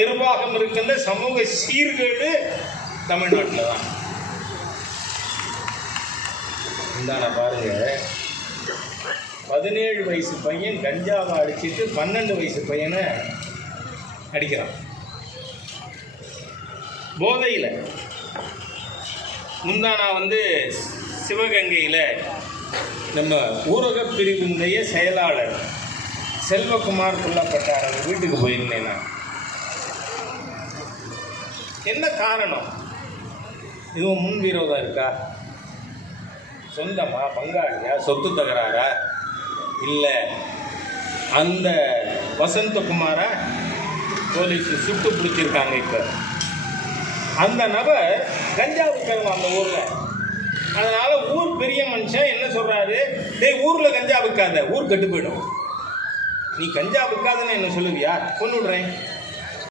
நிர்வாகம் இருக்கின்ற சமூக சீர்கேடு தமிழ்நாட்டில் தான். இந்தான பாருங்க, 17 வயசு பையன் கஞ்சாவை அடிச்சுட்டு 12 வயசு பையனை அடிக்கிறான் போதையில். முந்தானா சிவகங்கையில் நம்ம ஊரக பிரிவினுடைய செயலாளர் செல்வகுமார் கொல்லப்பட்டார். அவர் வீட்டுக்கு போயிருந்தேன் நான். என்ன காரணம்? இதுவும் முன்விரோதம் இருக்கா? சொந்தமா, பங்காளியா, சொத்து தகராறா? இல்லை, அந்த வசந்தகுமாரை போலீஸ் சுட்டு பிடிச்சிருக்காங்க. இப்போ அந்த நபர் கஞ்சா விற்கிறவங்க அந்த ஊரில். அதனால் ஊர் பெரிய மனுஷன் என்ன சொல்கிறாரு, டேய் ஊரில் கஞ்சா விற்காத, ஊர் கெட்டு போயிடும். நீ கஞ்சா விற்காதுன்னு என்ன சொல்லுவியா? கொண்டு விடுறேன்.